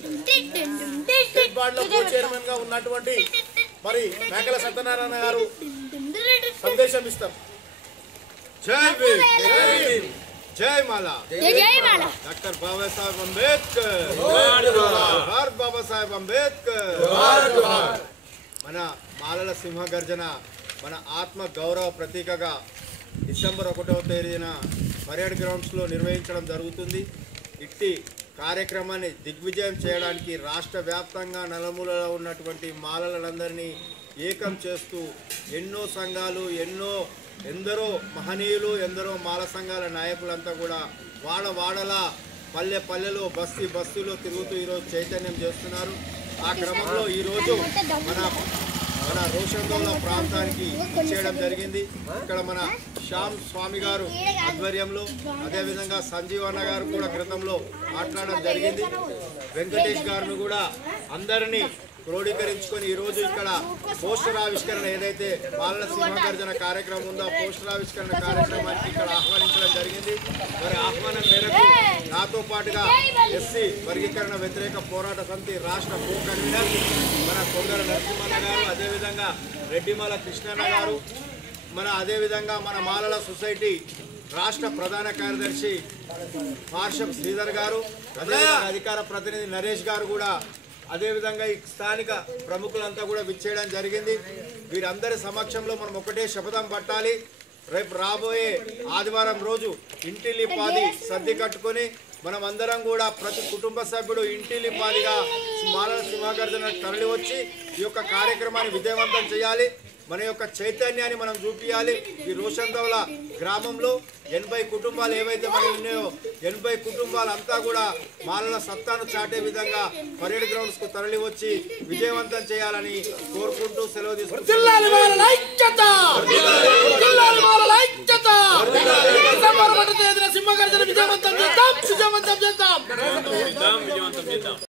State బార్డులో కో chairman గా ఉన్నటువంటి మరి మేకల సత్యనారాయణ గారు సందేశం ఇస్తారు. జై భీమ్, జై భీమ్, జై మాలా, జై మాలా. డాక్టర్ బాబాసాహెబ్ అంబేద్కర్, జోహార్ బాబాసాహెబ్ అంబేద్కర్. మన మాలల సింహగర్జన మన ఆత్మ గౌరవ ప్రతీకగా డిసెంబర్ 1వ తేదీన పరేడ్ గ్రౌండ్స్లో నిర్వహించడం జరుగుతుంది. ఇట్టి కార్యక్రమాన్ని దిగ్విజయం చేయడానికి రాష్ట్ర వ్యాప్తంగా నలుమూలలో ఉన్నటువంటి మాలలందరినీ ఏకం చేస్తూ ఎన్నో సంఘాలు ఎందరో మహనీయులు ఎందరో మాల సంఘాల నాయకులంతా కూడా వాడలా పల్లెలో బస్తీలో తిరుగుతూ ఈరోజు చైతన్యం చేస్తున్నారు. ఆ క్రమంలో ఈరోజు మన రోషందోల ప్రాంతానికి చేయడం జరిగింది. ఇక్కడ మన శ్యామ్ స్వామి గారు ఆధ్వర్యంలో, అదేవిధంగా సంజీవన్న గారు కూడా క్రితంలో మాట్లాడడం జరిగింది. వెంకటేష్ గారిని కూడా అందరినీ క్రోడీకరించుకొని ఈరోజు ఇక్కడ పోస్టర్ ఆవిష్కరణ ఏదైతే మాలల సింహగర్జన కార్యక్రమం ఉందో ఆ పోస్టర్ ఆవిష్కరణ కార్యక్రమానికి ఇక్కడ ఆహ్వానించడం జరిగింది. మరి ఆహ్వానం మేరకు నాతో పాటుగా ఎస్సీ వర్గీకరణ వ్యతిరేక పోరాట సమితి రాష్ట్ర కో కన్వీనర్ మన కొంగర నరసింహన్న గారు, అదేవిధంగా రెడ్డిమాల కృష్ణన్న గారు, అదేవిధంగా మన మాలల సొసైటీ రాష్ట్ర ప్రధాన కార్యదర్శి పార్షం శ్రీధర్ గారు, అధికార ప్రతినిధి నరేష్ గారు కూడా, అదేవిధంగా ఈ స్థానిక ప్రముఖులంతా కూడా విచ్చేయడం జరిగింది. వీరందరి సమక్షంలో మనం ఒకటే శపథం పట్టాలి. రేపు రాబోయే ఆదివారం రోజు ఇంటిల్లిపాది సర్ది కట్టుకొని మనం అందరం కూడా ప్రతి కుటుంబ సభ్యుడు ఇంటిల్లిపాదిగా మాలల సింహగర్జన తరలి వచ్చి ఈ యొక్క కార్యక్రమాన్ని విజయవంతం చేయాలి. మన యొక్క చైతన్యాన్ని మనం చూపించాలి. ఈ రోషందౌల గ్రామంలో 80 కుటుంబాలు ఏవైతే మనకు ఉన్నాయో 80 కుటుంబాలంతా కూడా మాలల సత్తాను చాటే విధంగా పరేడ్ గ్రౌండ్స్ కు తరలి వచ్చి విజయవంతం చేయాలని కోరుకుంటూ సెలవు తీసుకుంటున్నాం.